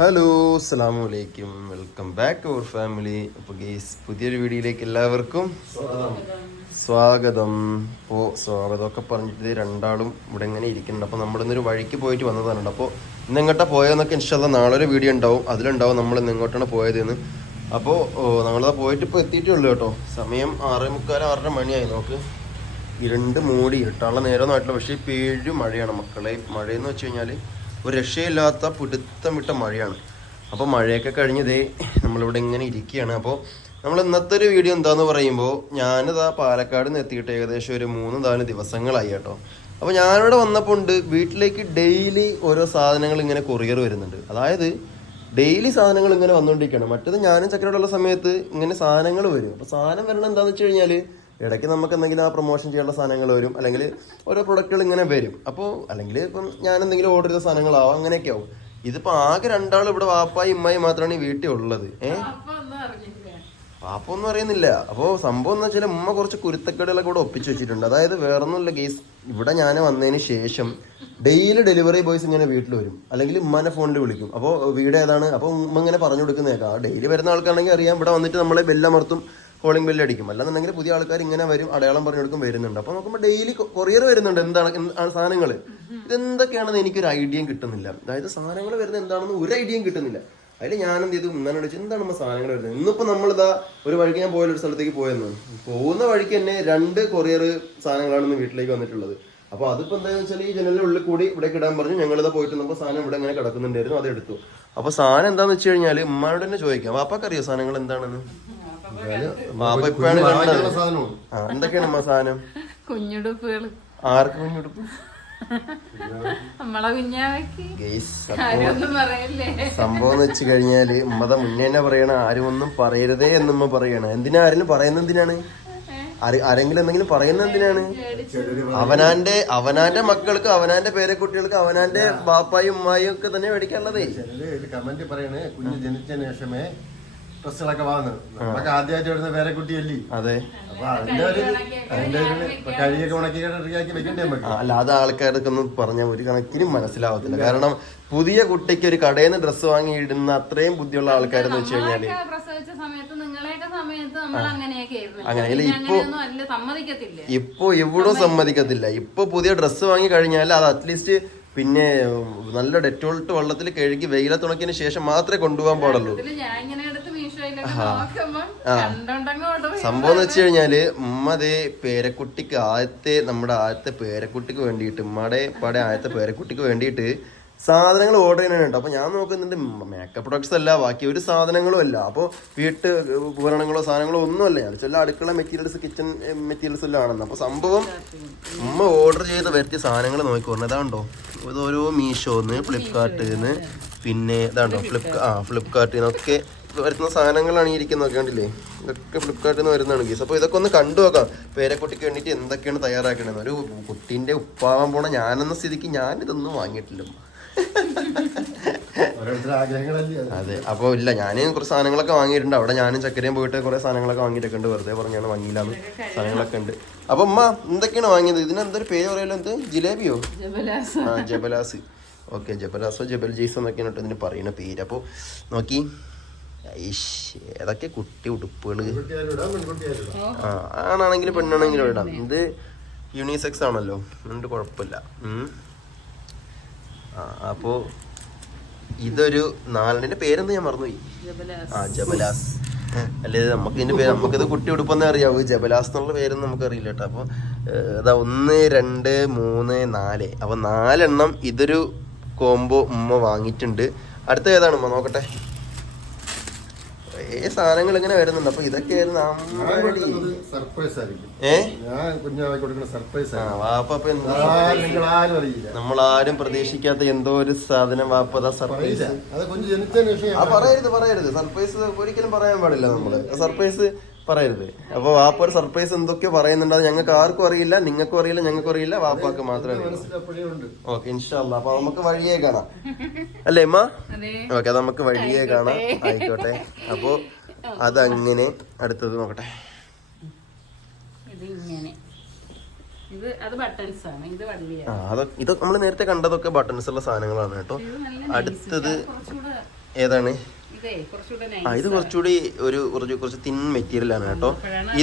Hello അസലാമലൈക്കും welcome back our family. അപ്പോൾ guys പുതിയൊരു വീഡിയോയിലേക്ക് എല്ലാവർക്കും സ്വാഗതം. അപ്പോൾ സ്വാഗതമൊക്കെ പറഞ്ഞിട്ട് ഇത് രണ്ടാളും ഇവിടെ ഇങ്ങനെ ഇരിക്കുന്നുണ്ട്. അപ്പോൾ നമ്മളിന്നൊരു വഴിക്ക് പോയിട്ട് വന്നതാണ് അപ്പോൾ ഇന്ന് എങ്ങോട്ടാ പോയതെന്നൊക്കെ ഇൻഷാല്ല നാളെ ഒരു വീഡിയോ ഉണ്ടാവും. അതിലുണ്ടാവും നമ്മൾ ഇന്ന് എങ്ങോട്ടാണ് പോയതെന്ന്. അപ്പോൾ നമ്മളത് പോയിട്ട് ഇപ്പോൾ എത്തിയിട്ടേ ഉള്ളൂ കേട്ടോ. സമയം ആറ് മുക്കാൽ ആറര മണിയായി. നോക്ക് ഇരണ്ട് മൂടി ഇരുട്ടാനുള്ള നേരമൊന്നും ആയിട്ടില്ല. പക്ഷേ ഏഴ് മഴയാണ് മക്കളെ. മഴയെന്ന് വെച്ച് കഴിഞ്ഞാൽ ഒരു രക്ഷയില്ലാത്ത പിടുത്തം വിട്ട മഴയാണ്. അപ്പോൾ മഴയൊക്കെ കഴിഞ്ഞതേ നമ്മളിവിടെ ഇങ്ങനെ ഇരിക്കുകയാണ്. അപ്പോൾ നമ്മൾ ഇന്നത്തെ ഒരു വീഡിയോ എന്താന്ന് പറയുമ്പോൾ ഞാനിതാ പാലക്കാട് നിന്ന് എത്തിയിട്ട് ഏകദേശം ഒരു മൂന്ന് നാല് ദിവസങ്ങളായി കേട്ടോ. അപ്പോൾ ഞാനിവിടെ വന്നപ്പോൾ ഉണ്ട് വീട്ടിലേക്ക് ഡെയിലി ഓരോ സാധനങ്ങൾ ഇങ്ങനെ കൊറിയർ വരുന്നുണ്ട്. അതായത് ഡെയിലി സാധനങ്ങൾ ഇങ്ങനെ വന്നുകൊണ്ടിരിക്കുകയാണ് മറ്റേത് ഞാനും ചക്കരയോടുള്ള സമയത്ത് ഇങ്ങനെ സാധനങ്ങൾ വരും. അപ്പോൾ സാധനം വരണം എന്താണെന്ന് വെച്ച് കഴിഞ്ഞാൽ ഇടയ്ക്ക് നമുക്ക് എന്തെങ്കിലും ആ പ്രൊമോഷൻ ചെയ്യാനുള്ള സാധനങ്ങൾ വരും. അല്ലെങ്കിൽ ഓരോ പ്രൊഡക്റ്റുകൾ ഇങ്ങനെ വരും. അപ്പോൾ അല്ലെങ്കിൽ ഇപ്പം ഞാൻ എന്തെങ്കിലും ഓർഡർ ചെയ്ത സാധനങ്ങളാവും അങ്ങനെയൊക്കെ ആവും. ഇതിപ്പോൾ ആകെ രണ്ടാൾ ഇവിടെ വാപ്പായും ഇമ്മായി മാത്രമാണ് ഈ വീട്ടിൽ ഉള്ളത്. ഏഹ് പാപ്പ ഒന്നും അറിയുന്നില്ല. അപ്പോൾ സംഭവം എന്ന് വെച്ചാൽ ഉമ്മ കുറച്ച് കുരുത്തക്കേടുകളൊക്കെ ഇവിടെ ഒപ്പിച്ച് വെച്ചിട്ടുണ്ട്. അതായത് വേറൊന്നുമില്ല കേസ് ഇവിടെ ഞാൻ വന്നതിന് ശേഷം ഡെയിലി ഡെലിവറി ബോയ്സ് ഇങ്ങനെ വീട്ടിൽ വരും. അല്ലെങ്കിൽ ഉമ്മാനെ ഫോണിൽ വിളിക്കും. അപ്പോൾ വീട് ഏതാണ്? അപ്പോൾ ഉമ്മ ഇങ്ങനെ പറഞ്ഞു കൊടുക്കുന്നേക്കാം ഡെയിലി വരുന്ന ആൾക്കാണെങ്കിൽ അറിയാം. ഇവിടെ വന്നിട്ട് നമ്മളെ ബെല്ലമർത്തും കോളിംഗ് ബെല്ല് അടിക്കും. അല്ലാന്നുണ്ടെങ്കിൽ പുതിയ ആൾക്കാർ ഇങ്ങനെ വരും അടയാളം പറഞ്ഞു കൊടുക്കും വരുന്നുണ്ട്. അപ്പോൾ നോക്കുമ്പോൾ ഡെയിലി കൊറിയർ വരുന്നുണ്ട്. എന്താണ് സാധനങ്ങൾ ഇതെന്തൊക്കെയാണെന്ന് എനിക്കൊരു ഐഡിയയും കിട്ടുന്നില്ല. അതായത് സാധനങ്ങൾ വരുന്നത് എന്താണെന്ന് ഒരു ഐഡിയയും കിട്ടുന്നില്ല. അതിൽ ഞാൻ എന്ത് ചെയ്തു? ഇന്നലെ വിളിച്ചു എന്താണ് നമ്മൾ സാധനങ്ങൾ വരുന്നത്? ഇന്നിപ്പോ നമ്മളിതാ ഒരു വഴിക്ക് ഞാൻ പോയൊരു സ്ഥലത്തേക്ക് പോയെന്ന്. പോകുന്ന വഴിക്ക് തന്നെ രണ്ട് കൊറിയർ സാധനങ്ങളാണ് ഇന്ന് വീട്ടിലേക്ക് വന്നിട്ടുള്ളത്. അപ്പൊ അതിപ്പോ എന്താണെന്ന് വെച്ചാൽ ഈ ജനലിന്റെ ഉള്ളിൽ കൂടി ഇവിടെ കിടാൻ പറഞ്ഞു ഞങ്ങളിതാ പോയിട്ട് നമ്മൾ സാധനം ഇവിടെ ഇങ്ങനെ കിടക്കുന്നുണ്ടായിരുന്നു അതെടുത്തു. അപ്പൊ സാധനം എന്താണെന്ന് വെച്ച് കഴിഞ്ഞാൽ ഉമ്മാനോട് തന്നെ ചോദിക്കാം അപ്പൊ അറിയോ സാധനങ്ങൾ എന്താണെന്ന്? ഇപ്പോഴാണ് കണ്ടത്. എന്തൊക്കെയാണ് സാധനം? ആർക്ക് കുഞ്ഞുടുപ്പ്? നമ്മളെ കുഞ്ഞാവയ്ക്ക്. ഗെയ്സ് ആരൊന്നും പറയല്ലേ? സംഭവം എന്ന് വെച്ച് കഴിഞ്ഞാൽ ഉമ്മത മുന്നേ തന്നെ പറയണ ആരും ഒന്നും പറയരുതേ എന്നുമ്മ പറയണ. എന്തിനാ ആരെങ്കിലും പറയുന്ന എന്തിനാണ്? ആരെങ്കിലും എന്തെങ്കിലും പറയുന്ന എന്തിനാണ്? അവനാന്റെ അവനാന്റെ മക്കൾക്ക് അവനാന്റെ പേരക്കുട്ടികൾക്ക് അവനാന്റെ ബാപ്പായും ഉമ്മായും ഒക്കെ തന്നെ മേടിക്കാനുള്ളതേ. കമന്റ് പറയണേ കുഞ്ഞ് ജനിച്ച ശേഷമേ ഡ്രസ്സുകളൊക്കെ വാങ്ങുന്നത്. നമുക്ക് ആദ്യമായിട്ട് വരുന്ന വേറെ കുട്ടിയല്ലേ അതെ. അപ്പൊ അതിന്റെ ഒരു അതിന്റെ ഒരു കഴിയൊക്കെ ഉണക്കി റെഡിയാക്കി വെക്കണ്ടേ നമുക്ക് അല്ലാതെ ആൾക്കാർക്ക് ഒന്നും പറഞ്ഞ ഒരു കണക്കിനും മനസ്സിലാവത്തില്ല. കാരണം പുതിയ കുട്ടിക്ക് ഒരു കടയിൽ നിന്ന് ഡ്രസ്സ് വാങ്ങി ഇടുന്ന അത്രയും ബുദ്ധിയുള്ള ആൾക്കാരെന്ന് വെച്ച് കഴിഞ്ഞാൽ അങ്ങനെയല്ല ഇപ്പോ ഇപ്പൊ- എവിടും സമ്മതിക്കത്തില്ല. ഇപ്പൊ പുതിയ ഡ്രസ്സ് വാങ്ങി കഴിഞ്ഞാൽ അത് അറ്റ്ലീസ്റ്റ് പിന്നെ നല്ല ഡെറ്റോൾട്ട് വെള്ളത്തിൽ കഴുകി വെയിലത്തുണക്കിന് ശേഷം മാത്രമേ കൊണ്ടുപോകാൻ പാടുള്ളൂ. ഇതിൽ ഞാൻ ഇങ്ങനെ സംഭവം എന്ന് വെച്ച് കഴിഞ്ഞാൽ ഉമ്മതേ പേരക്കുട്ടിക്ക് ആദ്യത്തെ നമ്മുടെ ആദ്യത്തെ പേരക്കുട്ടിക്ക് വേണ്ടിയിട്ട് ഉമ്മയുടെ പാടെ ആദ്യത്തെ പേരക്കുട്ടിക്ക് വേണ്ടിയിട്ട് സാധനങ്ങൾ ഓർഡർ ചെയ്യാനുണ്ട് അപ്പൊ ഞാൻ നോക്കുന്നുണ്ട് മേക്കപ്പ് പ്രൊഡക്ട്സ് അല്ല ബാക്കി ഒരു സാധനങ്ങളും അല്ല. അപ്പോൾ വീട്ട് ഉപകരണങ്ങളോ സാധനങ്ങളോ ഒന്നുമല്ല. ഞാൻ ചില അടുക്കള മെറ്റീരിയൽസ് കിച്ചൺ മെറ്റീരിയൽസ് എല്ലാം ആണെന്ന്. അപ്പൊ സംഭവം ഉമ്മ ഓർഡർ ചെയ്ത് വരുത്തിയ സാധനങ്ങൾ നോക്കിക്കോണം ഇതാണ്ടോ ഇത് ഓരോ മീഷോന്ന് ഫ്ലിപ്കാർട്ടിൽ നിന്ന് പിന്നെ ഇതാണ്ടോ ഫ്ലിപ്പ് ആ ഫ്ലിപ്കാർട്ടിൽ നിന്നൊക്കെ വരുന്ന സാധനങ്ങളാണ് ഈ ഇരിക്കുന്നത് കണ്ടില്ലേ? ഇതൊക്കെ ഫ്ലിപ്കാർട്ടിൽ നിന്ന് വരുന്നതാണ് ഗീസ് അപ്പോൾ ഇതൊക്കെ ഒന്ന് കണ്ടു നോക്കാം. പേരക്കുട്ടിക്ക് വേണ്ടിയിട്ട് എന്തൊക്കെയാണ് തയ്യാറാക്കണത്? ഒരു കുട്ടീന്റെ ഉപ്പാവാൻ പോണ ഞാനെന്ന സ്ഥിതിക്ക് ഞാനിതൊന്നും വാങ്ങിയിട്ടില്ല. അതെ? അപ്പോൾ ഇല്ല ഞാൻ കുറച്ച് സാധനങ്ങളൊക്കെ വാങ്ങിയിട്ടുണ്ട്. അവിടെ ഞാനും ചക്കരയും പോയിട്ട് കുറേ സാധനങ്ങളൊക്കെ വാങ്ങിയിട്ടൊക്കെ ഉണ്ട്. വെറുതെ പറഞ്ഞാണ് വാങ്ങിയില്ലാന്ന്. സാധനങ്ങളൊക്കെ ഉണ്ട്. അപ്പോൾ അമ്മ എന്തൊക്കെയാണ് വാങ്ങിയത്? ഇതിന് എന്തൊരു പേര് പറയല്ലോ എന്ത് ജിലേബിയോ? ജബലാസ. ആ ജബലാസ്. ഓക്കെ ജബലാസോ ജബൽ ജെയ്സോ എന്നൊക്കെയാണ് കേട്ടോ ഇതിന് പറയുന്ന പേര്. അപ്പോൾ നോക്കി. ഏതൊക്കെ കുട്ടി ഉടുപ്പുകൾ ആ ആണാണെങ്കിലും പെണ്ണാണെങ്കിലും ഇടാം. ഇത് യൂണിസെക്സ് ആണല്ലോ. എന്നിട്ട് കുഴപ്പമില്ല. അപ്പോ ഇതൊരു നാലെണ്ണിന്റെ പേരെന്ന് ഞാൻ മറന്നുപോയി? ആ ജബലാസ്. അല്ലേ നമുക്ക് ഇതിന്റെ പേര് നമുക്കിത് കുട്ടി ഉടുപ്പെന്നേ അറിയാവൂ. ജബലാസ് എന്നുള്ള പേരൊന്നും നമുക്ക് അറിയില്ല കേട്ടോ. അപ്പൊ ഇതാ ഒന്ന് രണ്ട് മൂന്ന് നാല്. അപ്പൊ നാലെണ്ണം ഇതൊരു കോംബോ ഉമ്മ വാങ്ങിയിട്ടുണ്ട്. അടുത്ത ഏതാണ് ഉമ്മ? നോക്കട്ടെ. ഏ സാധനങ്ങൾ ഇങ്ങനെ വരുന്നുണ്ട്. അപ്പൊ ഇതൊക്കെയായിരുന്നു അമ്മടി. സർപ്രൈസ് ആയിരിക്കും. ഏ? ഞാൻ കൊടുക്കുന്ന ആ വാപ്പ നമ്മളാരും പ്രതീക്ഷിക്കാത്ത എന്തോ ഒരു സാധനം വാപ്പ പറയില്ല. സർപ്രൈസ് പറയരുത് പറയരുത്. സർപ്രൈസ് ഒരിക്കലും പറയാൻ പാടില്ല നമ്മൾ. സർപ്രൈസ് പറയരുത്. അപ്പൊ വാപ്പ ഒരു സർപ്രൈസ് എന്തൊക്കെയോ പറയുന്നുണ്ട്. അത് ഞങ്ങൾക്ക് ആർക്കും അറിയില്ല നിങ്ങൾക്കും അറിയില്ല ഞങ്ങൾക്കും അറിയില്ല. വാപ്പാക്ക് മാത്രമേ ഓക്കെ ഇൻഷാല്ല അപ്പൊ നമുക്ക് വഴിയേ കാണാം. അല്ലേ അമ്മ ഓക്കെ അത് നമുക്ക് വഴിയേ കാണാം. ആയിക്കോട്ടെ. അപ്പോ അതങ്ങനെ അടുത്തത് നോക്കട്ടെ. ഇത് നമ്മൾ നേരത്തെ കണ്ടതൊക്കെ ബട്ടൺസ് ഉള്ള സാധനങ്ങളാണ് കേട്ടോ. അടുത്തത് ഏതാണ്? ആ ഇത് കുറച്ചുകൂടി ഒരു കുറച്ച് കുറച്ച് തിൻ മെറ്റീരിയൽ ആണ് കേട്ടോ.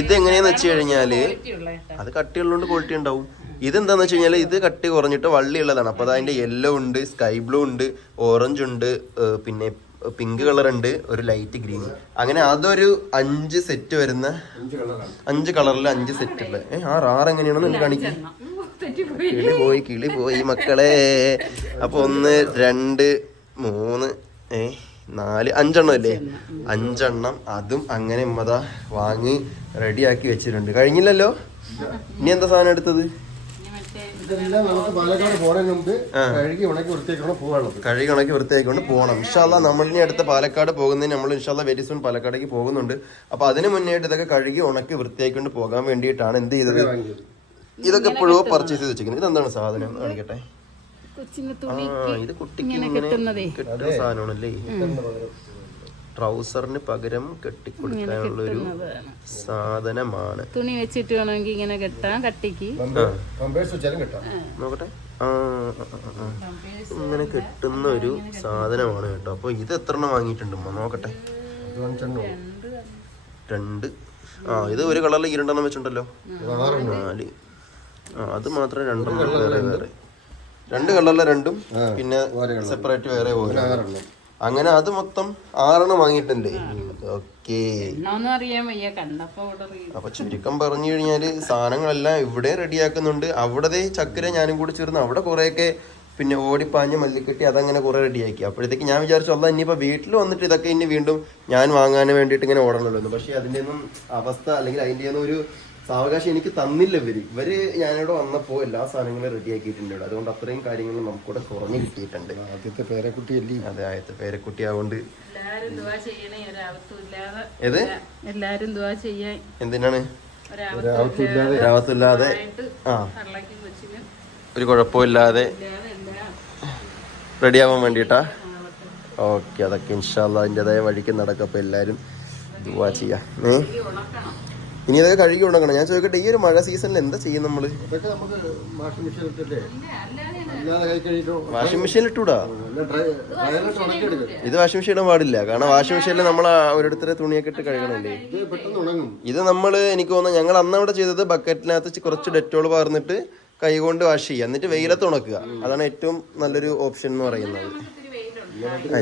ഇത് എങ്ങനെയാന്ന് വെച്ച് കഴിഞ്ഞാൽ ഉള്ള. അത് കട്ടിയുള്ളതുകൊണ്ട് ക്വാളിറ്റി ഉണ്ടാവും. ഇതെന്താന്ന് വെച്ച് കഴിഞ്ഞാൽ ഇത് കട്ടി കുറഞ്ഞിട്ട് വള്ളി ഉള്ളതാണ് അപ്പോൾ അതിന്റെ യെല്ലോ ഉണ്ട് സ്കൈ ബ്ലൂ ഉണ്ട് ഓറഞ്ച് ഉണ്ട് പിന്നെ പിങ്ക് കളർ ഉണ്ട് ഒരു ലൈറ്റ് ഗ്രീൻ അങ്ങനെ അതൊരു അഞ്ച് സെറ്റ് വരുന്ന അഞ്ച് കളറാണ് അഞ്ച് കളറിൽ അഞ്ച് സെറ്റ് ഉള്ളത് ഏഹ് ആ ആറ് എങ്ങനെയാണെന്ന് എനിക്ക് കാണിക്കും. കിളി പോയി കിളി പോയി മക്കളെ. അപ്പൊ ഒന്ന് രണ്ട് മൂന്ന് നാല് അഞ്ചെണ്ണം അല്ലേ അഞ്ചെണ്ണം അതും അങ്ങനെ ഉമ്മത വാങ്ങി റെഡിയാക്കി വെച്ചിട്ടുണ്ട്. കഴിഞ്ഞില്ലല്ലോ? ഇനി എന്താ സാധനം എടുത്തത്? ഇതെല്ലാം നമുക്ക് പാലക്കാട് പോണതിന് മുമ്പ് കഴുകി ഉണക്കി വൃത്തിയാക്കണം പോകണം കഴി നമ്മൾ ഇനി പോകണം ഇൻഷാല്ല അടുത്ത പാലക്കാട് പോകുന്നതിന് നമ്മൾ ഇൻഷാല്ല വെരി സൂൺ പാലക്കാടേക്ക് പോകുന്നുണ്ട്. അപ്പൊ അതിന് മുന്നേയായിട്ട് ഇതൊക്കെ കഴുകി ഉണക്കി വൃത്തിയാക്കിക്കൊണ്ട് പോകാൻ വേണ്ടിയിട്ടാണ് എന്ത് ചെയ്തത്? ഇതൊക്കെ എപ്പോഴോ പർച്ചേസ് ചെയ്ത് വെച്ചിരിക്കുന്നത്. ഇതെന്താണ് സാധനം? കാണിക്കട്ടെ. കൊച്ചിന് തുണി ഇത് കുട്ടിക്ക് ഇങ്ങനെ ഇങ്ങനെ കെട്ടുന്നതേ. കിട്ടുന്ന സാധനമാണല്ലേ ട്രൗസറിന് പകരം കെട്ടിക്കൊടുക്കാനുള്ള ഒരു സാധനമാണ്. തുണി വെച്ചിട്ട് വേണമെങ്കിൽ ഇങ്ങനെ കെട്ടാം കട്ടിക്ക്. കമ്പേഴ്സ് വെച്ചാലും കിട്ടാം. നോക്കട്ടെ. ഇങ്ങനെ കെട്ടുന്ന ഒരു സാധനമാണ് കേട്ടോ. അപ്പൊ ഇത് എത്ര എണ്ണം വാങ്ങിയിട്ടുണ്ട് ഉമ്മ? നോക്കട്ടെ. രണ്ട്. ആ ഇത് ഒരു കളറിൽ ഈ രണ്ടെണ്ണം വെച്ചിട്ടുണ്ടല്ലോ നാല്. ആ അത് മാത്രം രണ്ടെണ്ണം വേറെ വേറെ. രണ്ട് കളറിലെ രണ്ടും പിന്നെ സെപ്പറേറ്റ് വേറെ ഓരോ. അങ്ങനെ അത് മൊത്തം ആറെണ്ണം വാങ്ങിയിട്ടുണ്ട്. ഓക്കേ. അപ്പൊ ചുരുക്കം പറഞ്ഞു കഴിഞ്ഞാൽ സാധനങ്ങളെല്ലാം ഇവിടെ റെഡിയാക്കുന്നുണ്ട്. അവിടെ ചക്കര ഞാനും കൂടി ചേർന്ന് അവിടെ കുറെയൊക്കെ പിന്നെ ഓടിപ്പാഞ്ഞ് മല്ലിക്കെട്ടി അതങ്ങനെ കുറെ റെഡിയാക്കി. അപ്പോഴത്തേക്ക് ഞാൻ വിചാരിച്ചു അല്ല ഇനിയിപ്പോ വീട്ടിൽ വന്നിട്ട് ഇതൊക്കെ ഇനി വീണ്ടും ഞാൻ വാങ്ങാൻ വേണ്ടിയിട്ട് ഇങ്ങനെ ഓടണമല്ലോ. പക്ഷെ അതിന്റെ ഒന്നും അവസ്ഥ അല്ലെങ്കിൽ അതിന്റെ ഒന്നും ഒരു സാവകാശം എനിക്ക് തന്നില്ല ഇവർ. ഇവർ ഞാനിവിടെ വന്നപ്പോ എല്ലാ സാധനങ്ങളും റെഡിയാക്കിയിട്ടുണ്ട് ഇവിടെ. അതുകൊണ്ട് അത്രയും കാര്യങ്ങൾ നമുക്കിവിടെ കുറഞ്ഞു കിട്ടിയിട്ടുണ്ട്. ആദ്യത്തെ പേരക്കുട്ടി അല്ലേ അതെ ആദ്യത്തെ പേരക്കുട്ടി ആവുകൊണ്ട് എല്ലാരും ഏത്? എന്തിനാണ്? ഒരാവത്തില്ലാതെ ആ. ഒരു കുഴപ്പമില്ലാതെ റെഡി ആവാൻ റെഡിയാവാൻ വേണ്ടിയിട്ടാ ഓക്കെ അതൊക്കെ ഇൻഷാല്ല അതിന്റെതായ വഴിക്ക് നടക്കപ്പോ എല്ലാരും എല്ലാവരും ദുവാ ചെയ്യാം. ഏ ഇനി അതൊക്കെ കഴുകി ഉണക്കണം ഞാൻ ചോദിക്കട്ടെ ഈ ഒരു മഴ സീസണിൽ എന്താ ചെയ്യും നമ്മൾ? നമുക്ക് വാഷിംഗ് മെഷീൻ ഇട്ടൂടാ? ഇത് വാഷിംഗ് മെഷീൻ ഇടാൻ പാടില്ല. കാരണം വാഷിംഗ് മെഷീനിൽ നമ്മൾ ഓരോരുത്തരെ തുണിയൊക്കെ ഇട്ട് കഴുകണല്ലേ? ഇത് പെട്ടെന്ന് ഉണങ്ങും. ഇത് നമ്മൾ എനിക്ക് തോന്നുന്നു ഞങ്ങൾ അന്ന് അവിടെ ചെയ്തത് ബക്കറ്റിനകത്ത് കുറച്ച് ഡെറ്റോൾ പാർന്നിട്ട് കൈ കൊണ്ട് വാഷ് ചെയ്യുക. എന്നിട്ട് വെയിലത്ത് ഉണക്കുക. അതാണ് ഏറ്റവും നല്ലൊരു ഓപ്ഷൻ എന്ന് പറയുന്നത്.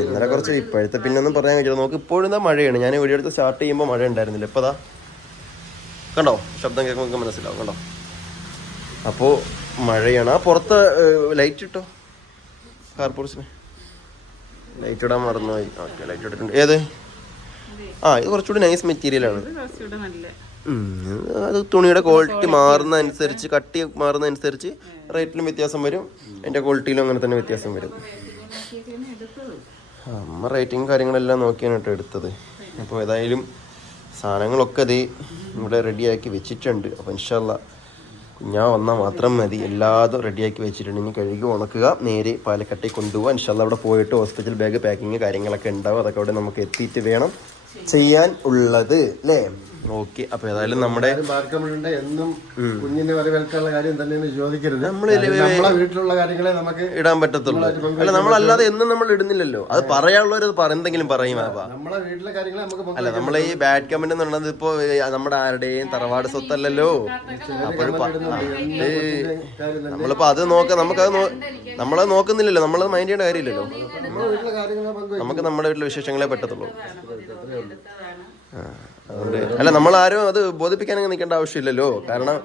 ഇന്നലെ കുറച്ച് ഇപ്പോഴത്തെ പിന്നെ ഒന്നും പറയാൻ കഴിയില്ല. നോക്ക് ഇപ്പോഴും എന്താ മഴയാണ്. ഞാൻ വീഡിയോ എടുത്ത് സ്റ്റാർട്ട് ചെയ്യുമ്പോൾ മഴ ഉണ്ടായിരുന്നില്ല. ഇപ്പൊ ദാ കണ്ടോ? ശബ്ദം കേൾക്കുമ്പോൾ നിങ്ങൾക്ക് മനസ്സിലാവും കണ്ടോ? അപ്പോൾ മഴയാണ്? ആ പുറത്ത് ലൈറ്റ് ഇട്ടോ? കാർപോർസിന് ലൈറ്റ് ഇടാൻ മറന്നുപോയി. ഓക്കെ ലൈറ്റ് ഇട്ടിട്ടുണ്ട്. ഏത്? ആ ഇത് കുറച്ചുകൂടി നൈസ് മെറ്റീരിയലാണ് അത് തുണിയുടെ ക്വാളിറ്റി മാറുന്ന അനുസരിച്ച് കട്ടി മാറുന്ന അനുസരിച്ച് റേറ്റിലും വ്യത്യാസം വരും. അതിന്റെ ക്വാളിറ്റിയിലും അങ്ങനെ തന്നെ വ്യത്യാസം വരും. അമ്മ റേറ്റിംഗ് കാര്യങ്ങളെല്ലാം നോക്കിയാണ് കേട്ടോ എടുത്തത്. അപ്പോൾ ഏതായാലും സാധനങ്ങളൊക്കെ അത് ഇവിടെ റെഡിയാക്കി വെച്ചിട്ടുണ്ട്. അപ്പോൾ ഇൻഷാല്ല ഞാൻ വന്നാൽ മാത്രം മതി. എല്ലാതും റെഡിയാക്കി വെച്ചിട്ടുണ്ട്. ഇനി കഴുകി ഉണക്കുക. നേരെ പാലക്കട്ടയിൽ കൊണ്ടുപോകാം ഇൻഷാല്ല അവിടെ പോയിട്ട് ഹോസ്പിറ്റൽ ബാഗ് പാക്കിങ് കാര്യങ്ങളൊക്കെ ഉണ്ടാവും. അതൊക്കെ അവിടെ നമുക്ക് എത്തിയിട്ട് വേണം. ചെയ്യാൻ ഉള്ളത് അല്ലേ ഓക്കെ അപ്പൊ ഏതായാലും നമ്മുടെ ബാർക്കമിഴുണ്ട് എന്നും കുഞ്ഞിനെ വരവേൽക്കാനുള്ള കാര്യം തന്നെയാണ് ചോദിക്കരുത്. നമ്മൾ കാര്യം നമ്മളെ വീട്ടിലുള്ള കാര്യങ്ങളെ നമുക്ക് ഇടാൻ പറ്റത്തുള്ളൂ. അല്ല നമ്മളല്ലാതെ എന്നും നമ്മൾ ഇടുന്നില്ലല്ലോ. അത് പറയാനുള്ളവർ എന്തെങ്കിലും പറയും അപ്പാ നമ്മളെ വീട്ടിലെ കാര്യങ്ങളെ നമുക്ക് പങ്ക് അല്ല നമ്മളെ ഈ ബാഡ് കമന്റ് എന്ന് പറയുന്നത് ഇപ്പൊ നമ്മുടെ ആരുടെയും തറവാട് സ്വത്തല്ലല്ലോ. നമ്മളിപ്പോ അത് നോക്ക നമുക്കത് നമ്മളത് നോക്കുന്നില്ലല്ലോ. നമ്മളത് മൈൻഡ് ചെയ്യേണ്ട കാര്യമില്ലല്ലോ. നമുക്ക് നമ്മുടെ വീട്ടിലെ വിശേഷങ്ങളെ പറ്റത്തുള്ളൂ. അല്ല നമ്മൾ ആരും അത് ബോധിപ്പിക്കാനൊക്കെ നിൽക്കേണ്ട ആവശ്യമില്ലല്ലോ. കാരണം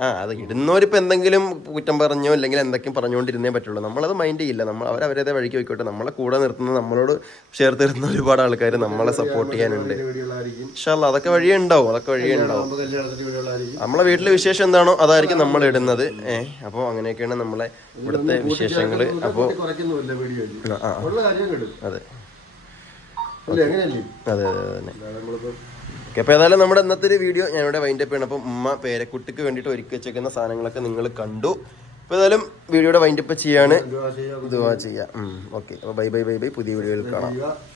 ആ അത് ഇടുന്നവരിപ്പോ എന്തെങ്കിലും കുറ്റം പറഞ്ഞോ അല്ലെങ്കിൽ എന്തൊക്കെയും പറഞ്ഞുകൊണ്ടിരുന്നേ പറ്റുള്ളൂ. നമ്മളത് മൈൻഡ് ചെയ്യില്ല. നമ്മൾ അവർ അവരേതേ വഴിക്ക് പോയിക്കോട്ടെ. നമ്മളെ കൂടെ നിർത്തുന്ന നമ്മളോട് ചേർത്ത് നിർത്തുന്ന ഒരുപാട് ആൾക്കാർ നമ്മളെ സപ്പോർട്ട് ചെയ്യാനുണ്ട്. പക്ഷേ അതൊക്കെ വഴിയേ ഉണ്ടാവും. അതൊക്കെ വഴിയേ ഉണ്ടാവും. നമ്മളെ വീട്ടിലെ വിശേഷം എന്താണോ അതായിരിക്കും നമ്മൾ ഇടുന്നത്. ഏഹ് അപ്പോൾ അങ്ങനെയൊക്കെയാണ് നമ്മളെ ഇവിടുത്തെ വിശേഷങ്ങൾ. അപ്പോൾ അതെ. അതെ അതെ അതെ തന്നെ അല്ലാതെ നമ്മളിപ്പോ ഓക്കെ അപ്പോൾ ഏതായാലും നമ്മുടെ ഇന്നത്തെ ഒരു വീഡിയോ ഞാൻ ഇവിടെ വൈൻഡ് അപ്പ് ചെയ്യണം. അപ്പം ഉമ്മ പേരക്കുട്ടിക്ക് വേണ്ടിയിട്ട് ഒരുക്കി വെച്ചേക്കുന്ന സാധനങ്ങളൊക്കെ നിങ്ങൾ കണ്ടു. അപ്പോൾ ഏതായാലും വീഡിയോയുടെ വൈൻഡപ്പ് ചെയ്യാണ് ദുവാ ചെയ്യാം. ഓക്കെ. അപ്പോൾ ബൈ ബൈ ബൈ ബൈ. പുതിയ വീഡിയോയിൽ കാണാം.